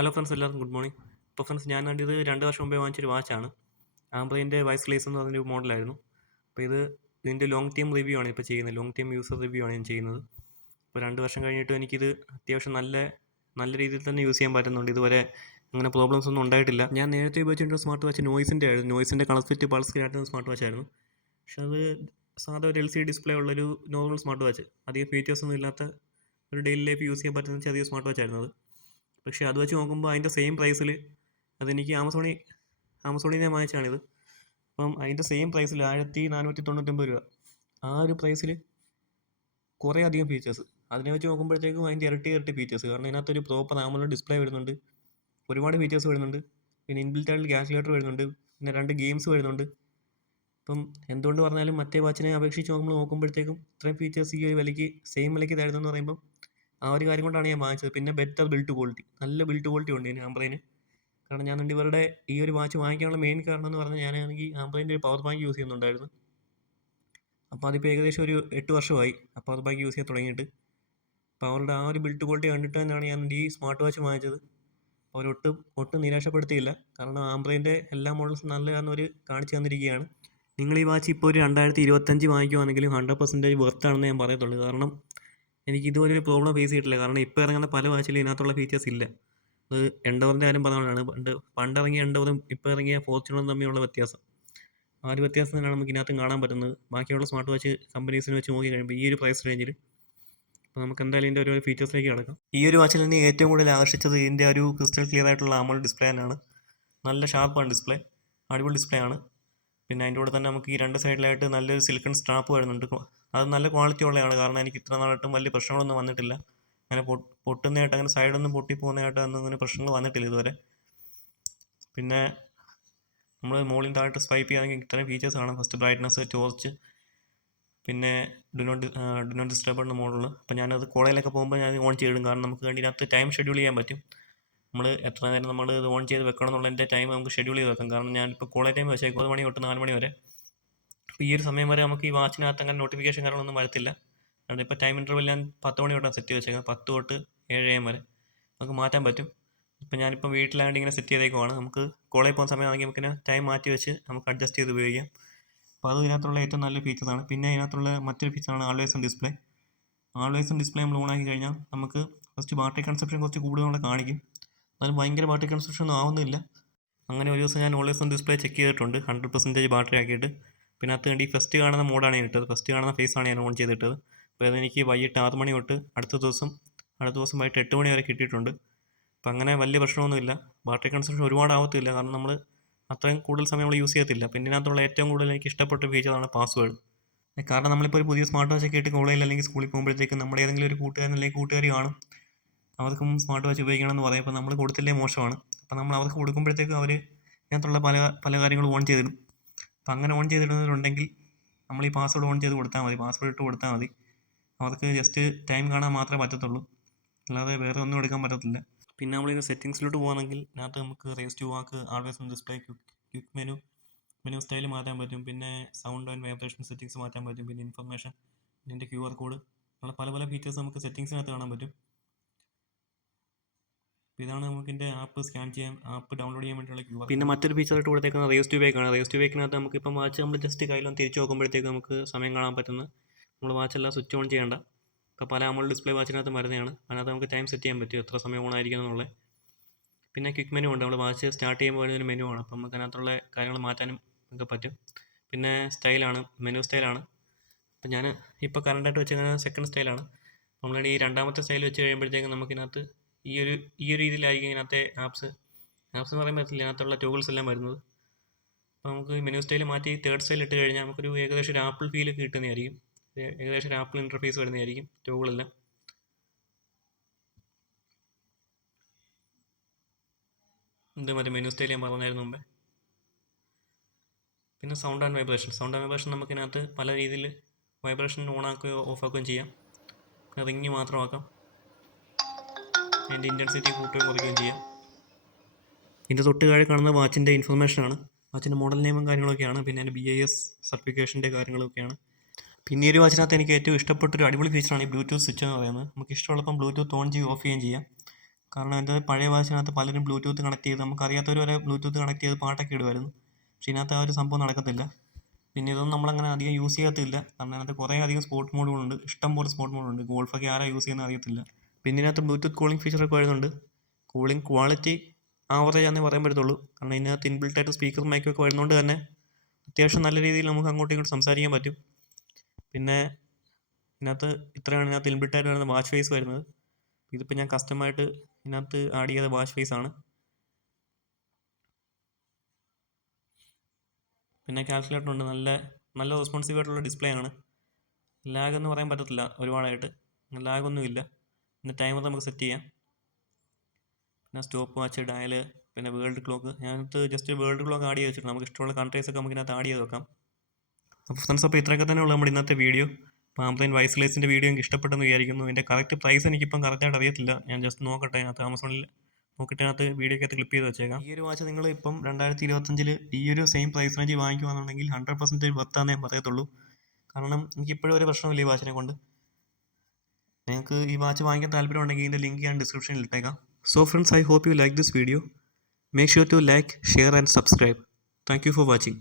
Hello friends, എല്ലാവർക്കും good morning. ഇപ്പോൾ friends, ഞാൻ കണ്ടത് 2 വർഷം മുമ്പേ വാങ്ങിച്ചൊരു വാച്ചാണ്. ആംബ്രയിൻ്റെ വൈസ് ലേസ് എന്ന് പറഞ്ഞൊരു മോഡലായിരുന്നു. അപ്പോൾ ഇതിൻ്റെ ലോങ് ടൈം റിവ്യൂ ആണ് ഇപ്പോൾ ചെയ്യുന്നത്. ലോങ് ടൈം യൂസർ റിവ്യൂ ആണ് ഞാൻ ചെയ്യുന്നത്. ഇപ്പോൾ 2 വർഷം കഴിഞ്ഞിട്ട് എനിക്കിത് അത്യാവശ്യം നല്ല നല്ല രീതിയിൽ തന്നെ യൂസ് ചെയ്യാൻ പറ്റുന്നുണ്ട്. ഇതുവരെ അങ്ങനെ പ്രോബ്ലംസ് ഒന്നും ഉണ്ടായിട്ടില്ല. ഞാൻ നേരത്തെ ഉപയോഗിച്ചിട്ടുള്ള സ്മാർട്ട് വാച്ച് നോയ്സിൻ്റെ ആയിരുന്നു. നോയ്സിൻ്റെ കളർ ഫിറ്റ് പൾസ് കിട്ടുന്ന സ്മാർട്ട് വാച്ച് ആയിരുന്നു. പക്ഷെ അത് സാധാ ഒരു LCD ഡിസ്പ്ലേ ഉള്ളൊരു നോർമൽ സ്മാർട്ട് വാച്ച്, അധികം ഫീച്ചേഴ്സൊന്നും ഇല്ലാത്ത ഒരു ഡെയിലി ലൈഫ് യൂസ് ചെയ്യാൻ പറ്റുന്ന ചെറിയ സ്മാർട്ട് വാച്ച് ആയിരുന്നു അത്. പക്ഷേ അത് വെച്ച് നോക്കുമ്പോൾ അതിൻ്റെ സെയിം പ്രൈസിൽ അതെനിക്ക് ആമസോണിൽ നിന്ന് വാങ്ങിച്ചാണിത്. അപ്പം അതിൻ്റെ സെയിം പ്രൈസിൽ 1499 രൂപ. ആ ഒരു പ്രൈസിൽ കുറേ അധികം ഫീച്ചേഴ്സ്, അതിനെ വെച്ച് നോക്കുമ്പോഴത്തേക്കും അതിൻ്റെ ഇരട്ടി ഫീച്ചേഴ്സ്. കാരണം ഇതിനകത്തൊരു പ്രോപ്പർ AMOLED ഡിസ്പ്ലേ വരുന്നുണ്ട്, ഒരുപാട് ഫീച്ചേഴ്സ് വരുന്നുണ്ട്. പിന്നെ ഇൻബിൽറ്റ് ആയിട്ട് കാൽക്കുലേറ്റർ വരുന്നുണ്ട്, പിന്നെ 2 ഗെയിംസ് വരുന്നുണ്ട്. അപ്പം എന്തുകൊണ്ട് പറഞ്ഞാലും മറ്റേ വാച്ചിനെ അപേക്ഷിച്ച് നോക്കുമ്പോഴത്തേക്കും ഇത്രയും ഫീച്ചേഴ്സ് ഈ ഒരു വിലയ്ക്ക് സെയിം വിലയ്ക്ക് തരുന്നതെന്ന് പറയുമ്പം ആ ഒരു കാര്യം കൊണ്ടാണ് ഞാൻ വാങ്ങിച്ചത്. പിന്നെ ബെറ്റർ ബിൽഡ് ക്വാളിറ്റി, നല്ല ബിൽഡ് ക്വാളിറ്റി ഉണ്ട് ഇതിന് ആംബ്രയിന്. കാരണം ഞാൻ ഇവരുടെ ഈ ഒരു വാച്ച് വാങ്ങിക്കാനുള്ള മെയിൻ കാരണം എന്ന് പറഞ്ഞാൽ ഞാനാണെങ്കിൽ ആംബ്രയിൻ്റെ ഒരു പവർ ബാങ്ക് യൂസ് ചെയ്യുന്നുണ്ടായിരുന്നു. അപ്പോൾ അതിപ്പോൾ ഏകദേശം ഒരു 8 വർഷമായി ആ പവർ ബാങ്ക് യൂസ് ചെയ്യാൻ തുടങ്ങിയിട്ട്. അപ്പോൾ അവരുടെ ആ ഒരു ബിൽഡ് ക്വാളിറ്റി കണ്ടിട്ട് തന്നെയാണ് ഞാൻ ഈ സ്മാർട്ട് വാച്ച് വാങ്ങിച്ചത്. ഒട്ടും നിരാശപ്പെടുത്തിയില്ല. കാരണം ആംബ്രയിൻ്റെ എല്ലാ മോഡൽസും നല്ലതാണെന്ന് കാണിച്ചു തന്നിരിക്കുകയാണ്. നിങ്ങൾ ഈ വാച്ച് ഇപ്പോൾ ഒരു 2025 വാങ്ങിക്കുവാണെങ്കിലും 100% വെർത്താണെന്ന് ഞാൻ പറയത്തുള്ളൂ. കാരണം എനിക്ക് ഇതുപോലെ ഒരു പ്രോബ്ലം ഫേസ് ചെയ്തിട്ടില്ല. കാരണം ഇപ്പോൾ ഇറങ്ങുന്ന പല വാച്ചിലും ഇതിനകത്തുള്ള ഫീച്ചേഴ്സ് ഇല്ല. അത് എൻഡവറിൻ്റെ കാര്യം പറഞ്ഞതാണ്. പണ്ടിറങ്ങിയ എൻഡവറും ഇപ്പോൾ ഇറങ്ങിയ ഫോർച്യൂണറും തമ്മിലുള്ള വ്യത്യാസം, ആ ഒരു വ്യത്യാസം തന്നെയാണ് നമുക്ക് ഇതിനകത്തും കാണാൻ പറ്റുന്നത്. ബാക്കിയുള്ള സ്മാർട്ട് വാച്ച് കമ്പനീസിനെ വെച്ച് നോക്കി കഴിയുമ്പോൾ ഈ ഒരു പ്രൈസ് റേഞ്ചിൽ. അപ്പോൾ നമുക്ക് എന്തായാലും ഇതിൻ്റെ ഓരോ ഫീച്ചേഴ്സിലേക്ക് കിടക്കാം. ഈ ഒരു വാച്ചിൽ തന്നെ ഏറ്റവും കൂടുതൽ ആകർഷിച്ചത് ഇതിൻ്റെ ഒരു ക്രിസ്റ്റൽ ക്ലിയർ ആയിട്ടുള്ള AMOLED ഡിസ്പ്ലേ തന്നെയാണ്. നല്ല ഷാർപ്പാണ് ഡിസ്പ്ലേ, അടിപൊളി ഡിസ്പ്ലേ ആണ്. പിന്നെ അതിൻ്റെ കൂടെ തന്നെ നമുക്ക് ഈ 2 സൈഡിലായിട്ട് നല്ലൊരു സിലിക്കൺ സ്ട്രാപ്പ് വരുന്നുണ്ട്. അത് നല്ല ക്വാളിറ്റി ഉള്ളതാണ്. കാരണം എനിക്ക് ഇത്ര നാളായിട്ടും വലിയ പ്രശ്നങ്ങളൊന്നും വന്നിട്ടില്ല. അങ്ങനെ പൊട്ടുന്നതായിട്ട്, അങ്ങനെ സൈഡൊന്നും പൊട്ടിപ്പോകുന്നതായിട്ട് അങ്ങനെ പ്രശ്നങ്ങൾ വന്നിട്ടില്ല ഇതുവരെ. പിന്നെ നമ്മൾ മുകളിൽ താഴോട്ട് സ്വൈപ്പ് ചെയ്യുകയാണെങ്കിൽ ഇത്രയും ഫീച്ചേഴ്സ് കാണാം. ഫസ്റ്റ് ബ്രൈറ്റ്നസ്, ടോർച്ച്, പിന്നെ ഡു നോട്ട് ഡിസ്റ്റർബ് എന്ന മോഡൽ. അപ്പോൾ ഞാനത് കോളേജിലൊക്കെ പോകുമ്പോൾ ഞാൻ ഓൺ ചെയ്തിടും. കാരണം നമുക്ക് ഇതിനകത്ത് ടൈം ഷെഡ്യൂൾ ചെയ്യാൻ പറ്റും. നമ്മൾ എത്ര നേരം നമ്മൾ ഇത് ഓൺ ചെയ്ത് വെക്കണം എന്നുള്ളതിൻ്റെ ടൈം നമുക്ക് ഷെഡ്യൂൾ ചെയ്ത് വെക്കാം. കാരണം ഞാനിപ്പോൾ കോളേജ് ടൈം വെച്ചാൽ 9 മണി തൊട്ട് 4 മണി വരെ. അപ്പോൾ ഈ ഒരു സമയം വരെ നമുക്ക് ഈ വാച്ചിനകത്ത് അങ്ങനെ നോട്ടിഫിക്കേഷൻ കാര്യങ്ങളൊന്നും വരത്തില്ല. കാരണം ഇപ്പോൾ ടൈം ഇൻ്റർവെൽ ഞാൻ 10 മണി തൊട്ടാണ് സെറ്റ് വെച്ചേക്കുന്നത്. 10 തൊട്ട് 7 AM വരെ നമുക്ക് മാറ്റാൻ പറ്റും. ഇപ്പം ഞാനിപ്പോൾ വീട്ടിലാണ്ട് ഇങ്ങനെ സെറ്റ് ചെയ്തേക്കുവാണ്. നമുക്ക് കോളേജിൽ പോകുന്ന സമയമാണെങ്കിൽ നമുക്കിങ്ങനെ ടൈം മാറ്റി വെച്ച് നമുക്ക് അഡ്ജസ്റ്റ് ചെയ്ത് ഉപയോഗിക്കാം. അപ്പോൾ അത് ഇതിനകത്തുള്ള ഏറ്റവും നല്ല ഫീച്ചറാണ്. പിന്നെ ഇതിനകത്തുള്ള മറ്റൊരു ഫീച്ചറാണ് always on display. Always on display നമ്മൾ ഓണാക്കി കഴിഞ്ഞാൽ നമുക്ക് ഫസ്റ്റ് ബാറ്ററി കൺസപ്ഷൻ കുറച്ച് കൂടുതലുള്ള കാണിക്കും. എന്നാലും ഭയങ്കര ബാറ്ററി കൺസപ്ഷൻ ഒന്നും ആവുന്നില്ല. അങ്ങനെ ഒരു ദിവസം ഞാൻ ഓൾവേസ് ഓൺ ഡിസ്പ്ലേ ചെക്ക് ചെയ്തിട്ടുണ്ട് 100% ബാറ്ററി ആക്കിയിട്ട്. പിന്നെ അത് വേണ്ടി ഫസ്റ്റ് കാണുന്ന മോഡാണ് ഞാൻ ഇട്ടത്. ഫസ്റ്റ് കാണുന്ന ഫേസാണ് ഞാൻ ഓൺ ചെയ്തിട്ടത്. അപ്പോൾ അതെനിക്ക് വൈകിട്ട് 6 മണി തൊട്ട് അടുത്ത ദിവസം വൈകിട്ട് 8 മണി വരെ കിട്ടിയിട്ടുണ്ട്. അപ്പോൾ അങ്ങനെ വലിയ പ്രശ്നമൊന്നുമില്ല. ബാറ്ററി കൺസപ്ഷൻ ഒരുപാട് ആവത്തില്ല. കാരണം നമ്മൾ അത്രയും കൂടുതൽ സമയം നമ്മൾ യൂസ് ചെയ്യത്തില്ല. പിന്നെ ഇതിനകത്തുള്ള ഏറ്റവും കൂടുതൽ എനിക്ക് ഇഷ്ടപ്പെട്ട ഫീച്ചറാണ് പാസ്വേഡ്. കാരണം നമ്മളിപ്പോൾ ഒരു പുതിയ സ്മാർട്ട് വാച്ച് ഒക്കെ ഇട്ട് കോളേജിൽ അല്ലെങ്കിൽ സ്കൂളിൽ പോകുമ്പോഴത്തേക്കും നമ്മുടെ ഏതെങ്കിലും ഒരു കൂട്ടുകാരൻ അല്ലെങ്കിൽ കൂട്ടുകാരി കാണും, അവർക്കും സ്മാർട്ട് വാച്ച് ഉപയോഗിക്കണമെന്ന് പറയുമ്പോൾ നമ്മൾ കൊടുത്തില്ലേ മോശമാണ്. അപ്പോൾ നമ്മൾ അവർക്ക് കൊടുക്കുമ്പോഴത്തേക്കും അവർ ഇതിനകത്തുള്ള പല കാര്യങ്ങളും ഓൺ ചെയ്തിടും. അപ്പോൾ അങ്ങനെ ഓൺ ചെയ്തിടുന്നവരുണ്ടെങ്കിൽ നമ്മൾ ഈ പാസ്വേഡ് ഓൺ ചെയ്ത് കൊടുത്താൽ മതി, പാസ്വേഡ് ഇട്ട് കൊടുത്താൽ മതി. അവർക്ക് ജസ്റ്റ് ടൈം കാണാൻ മാത്രമേ പറ്റത്തുള്ളൂ, അല്ലാതെ വേറെ ഒന്നും എടുക്കാൻ പറ്റത്തില്ല. പിന്നെ നമ്മളിതിൻ്റെ സെറ്റിങ്സിലോട്ട് പോകുകയാണെങ്കിൽ ഇതിനകത്ത് നമുക്ക് raise to wake, always on display, quick menu style മാറ്റാൻ പറ്റും. പിന്നെ സൗണ്ട് ആൻഡ് വൈബ്രേഷൻ സെറ്റിങ്സ് മാറ്റാൻ പറ്റും. പിന്നെ ഇൻഫർമേഷൻ, ഇതിൻ്റെ QR കോഡ്, അങ്ങനെ പല ഫീച്ചേഴ്സ് നമുക്ക് സെറ്റിങ്സിനകത്ത് കാണാൻ പറ്റും. ഇതാണ് നമുക്ക് ഇതിൻ്റെ ആപ്പ് സ്കാൻ ചെയ്യാൻ, ആപ്പ് ഡൗൺലോഡ് ചെയ്യാൻ വേണ്ടിയുള്ള QR. പിന്നെ മറ്റൊരു ഫീച്ചറായിട്ട് കൊടുത്തേക്കുന്നത് റേസ് ടു വേക്കാണ്. റേസ് ടു വേക്കിനകത്ത് നമുക്കിപ്പം വാച്ച് നമ്മൾ ജസ്റ്റ് കയ്യിലൊന്ന് തിരിച്ച് നോക്കുമ്പോഴത്തേക്ക് നമുക്ക് സമയം കാണാൻ പറ്റുന്നത്. നമ്മൾ വാച്ചെല്ലാം സ്വിച്ച് ഓൺ ചെയ്യേണ്ട. ഇപ്പോൾ പല AMOLED ഡിസ്പ്ലേ വാച്ചിനകത്ത് വരുന്നതാണ്. അതിനകത്ത് നമുക്ക് ടൈം സെറ്റ് ചെയ്യാൻ പറ്റും, എത്ര സമയം ഓൺ ആയിരിക്കണം എന്നുള്ളത്. പിന്നെ ക്വിക്ക് മെനു ഉണ്ട്. നമ്മൾ വാച്ച് സ്റ്റാർട്ട് ചെയ്യുമ്പോൾ വരുന്നൊരു മെനു ആണ്. അപ്പം നമുക്ക് അതിനകത്തുള്ള കാര്യങ്ങൾ മാറ്റാനും ഒക്കെ പറ്റും. പിന്നെ സ്റ്റൈലാണ്, മെനു സ്റ്റൈലാണ്. അപ്പം ഞാൻ ഇപ്പോൾ കറണ്ടായിട്ട് വെച്ചിരിക്കുന്നത് സെക്കൻഡ് സ്റ്റൈലാണ്. നമ്മളുടെ ഈ രണ്ടാമത്തെ സ്റ്റൈൽ വെച്ച് കഴിയുമ്പോഴത്തേക്കും നമുക്കിതിനകത്ത് ഈ ഒരു രീതിയിലായിരിക്കും ഇതിനകത്തെ ആപ്സ് എന്ന് പറയുമ്പോൾ ഇതിനകത്തുള്ള ടോഗിൾസ് എല്ലാം വരുന്നത്. അപ്പോൾ നമുക്ക് മെനു സ്റ്റൈൽ മാറ്റി തേർഡ് സ്റ്റൈൽ ഇട്ട് കഴിഞ്ഞാൽ നമുക്കൊരു ഏകദേശം ഒരു ആപ്പിൾ ഫീൽ കിട്ടുന്നതായിരിക്കും. ഏകദേശം ഒരു ആപ്പിൾ ഇൻ്റർഫേസ് വരുന്നതായിരിക്കും ടോഗിളെല്ലാം. മറ്റേ മെനു സ്റ്റൈൽ ഞാൻ പറഞ്ഞായിരുന്നു മുമ്പേ. പിന്നെ സൗണ്ട് ആൻഡ് വൈബ്രേഷൻ നമുക്കിതിനകത്ത് പല രീതിയിൽ വൈബ്രേഷൻ ഓണാക്കുകയോ ഓഫാക്കുകയും ചെയ്യാം. റിങ് മാത്രമാക്കാം. അതിൻ്റെ ഇൻറ്റൻസിറ്റി കൂട്ടുകയും കുറയ്ക്കുകയും ചെയ്യാം. ഇതിൻ്റെ തൊട്ട് താഴെ കാണുന്ന വാച്ചിൻ്റെ ഇൻഫർമേഷനാണ്. വാച്ചിൻ്റെ മോഡൽ നെയിമും കാര്യങ്ങളൊക്കെയാണ്. പിന്നെ അതിൻ്റെ BIS സർട്ടിഫിക്കേഷൻ്റെ കാര്യങ്ങളൊക്കെയാണ്. പിന്നെ ഈ ഒരു വാച്ചിനകത്ത് എനിക്ക് ഏറ്റവും ഇഷ്ടപ്പെട്ടൊരു അടിപൊളി ഫീച്ചറാണ് ഈ ബ്ലൂടൂത്ത് സ്വിച്ച് എന്ന് പറയുന്നത്. നമുക്ക് ഇഷ്ടമുള്ളപ്പം ബ്ലൂടൂത്ത് ഓൺ ചെയ്ത് ഓഫ് ചെയ്യുകയും ചെയ്യാം. കാരണം എൻ്റെ പഴയ വാച്ചിനകത്ത് പലരും ബ്ലൂടൂത്ത് കണക്ട് ചെയ്ത് നമുക്കറിയാത്തവർ വരെ ബ്ലൂടൂത്ത് കണക്ട് ചെയ്ത് പാട്ടൊക്കെ ഇടുമായിരുന്നു. പക്ഷേ ഇതിനകത്ത് ആ ഒരു സംഭവം നടക്കത്തില്ല. പിന്നെ ഇതൊന്നും നമ്മളങ്ങനെ അധികം യൂസ് ചെയ്യത്തില്ല. കാരണം അതിനകത്ത് കുറേ അധികം സ്പോർട്ട് മോഡുകളുണ്ട്, ഇഷ്ടംപോലെ സ്പോർട്ട് മോഡുണ്ട്. ഗോൾഫൊക്കെ ആരാ യൂസ് ചെയ്യുന്നത് അറിയത്തില്ല. പിന്നെ ഇതിനകത്ത് ബ്ലൂടൂത്ത് കൂളിംഗ് ഫീച്ചറൊക്കെ വരുന്നുണ്ട്. കൂളിംഗ് ക്വാളിറ്റി ആവറേജ് ആണെന്നേ പറയാൻ പറ്റത്തുള്ളൂ. കാരണം ഇതിനകത്ത് ഇൻബിൽട്ടായിട്ട് സ്പീക്കർ മൈക്കൊക്കെ വരുന്നതുകൊണ്ട് തന്നെ അത്യാവശ്യം നല്ല രീതിയിൽ നമുക്ക് അങ്ങോട്ടും ഇങ്ങോട്ടും സംസാരിക്കാൻ പറ്റും. പിന്നെ ഇതിനകത്ത് ഇത്രയാണ് ഇതിനകത്ത് ഇൻബിൽട്ടായിട്ട് വരുന്ന വാച്ച് ഫേസ് വരുന്നത്. ഇതിപ്പോൾ ഞാൻ കസ്റ്റമായിട്ട് ഇതിനകത്ത് ആഡ് ചെയ്ത വാച്ച് ഫേസ് ആണ്. പിന്നെ കാൽക്കുലേറ്റർ ഉണ്ട്, നല്ല റെസ്പോൺസീവ് ആയിട്ടുള്ള ഡിസ്പ്ലേ ആണ്. ലാഗ് എന്ന് പറയാൻ പറ്റത്തില്ല ഒരുപാടായിട്ട്, ലാഗൊന്നുമില്ല. പിന്നെ ടൈമർ നമുക്ക് സെറ്റ് ചെയ്യാം. പിന്നെ സ്റ്റോപ്പ് വാച്ച്, ഡയൽ, പിന്നെ വേൾഡ് ക്ലോക്ക്. ഞാനത് ജസ്റ്റ് വേൾഡ് ക്ലോക്ക് ആഡ് ചെയ്ത് വെച്ചിട്ടുണ്ട്. നമുക്ക് ഇഷ്ടമുള്ള കൺട്രീസൊക്കെ നമുക്ക് ഇതിനകത്ത് ആഡ് ചെയ്ത് വെക്കാം. അപ്പോൾ ഫ്രണ്ട്സ്, അപ്പോൾ ഇത്രയൊക്കെ തന്നെ ഉള്ളൂ നമ്മുടെ ഇന്നത്തെ വീഡിയോ. പാംപ്ലെയിൻ വൈസ്ലേസിൻ്റെ വീഡിയോ എനിക്ക് ഇഷ്ടപ്പെട്ടെന്ന് വിചാരിക്കുന്നു. ഇതിൻ്റെ കറക്റ്റ് പ്രൈസ് എനിക്കിപ്പം കറക്റ്റായിട്ട് അറിയത്തില്ല. ഞാൻ ജസ്റ്റ് നോക്കട്ടെ, അതിനകത്ത് ആമസോണിൽ നോക്കിയിട്ട് അതിനകത്ത് വീഡിയോക്കകത്ത് ക്ലിപ്പ് ചെയ്ത് വെച്ചേക്കാം. ഈ ഒരു വാച്ച് നിങ്ങൾ ഇപ്പം 2025 ഈ ഒരു സെയിം പ്രൈസ് റേഞ്ച് വാങ്ങിക്കുകയാണെന്നുണ്ടെങ്കിൽ 100% വർത്താന്നേ ഞാൻ പറയത്തുള്ളൂ. കാരണം എനിക്കിപ്പോഴും ഒരു പ്രശ്നമില്ല ഈ വാച്ചിനെ കൊണ്ട്. നിങ്ങൾക്ക് ഈ വാച്ച് വാങ്ങിക്കാൻ താല്പര്യമുണ്ടെങ്കിൽ ഇതിൻ്റെ ലിങ്ക് ഞാൻ ഡിസ്ക്രിപ്ഷനിൽ ഇട്ടേക്കാം. So friends, I hope you like this video. Make sure to like, share and subscribe. Thank you for watching.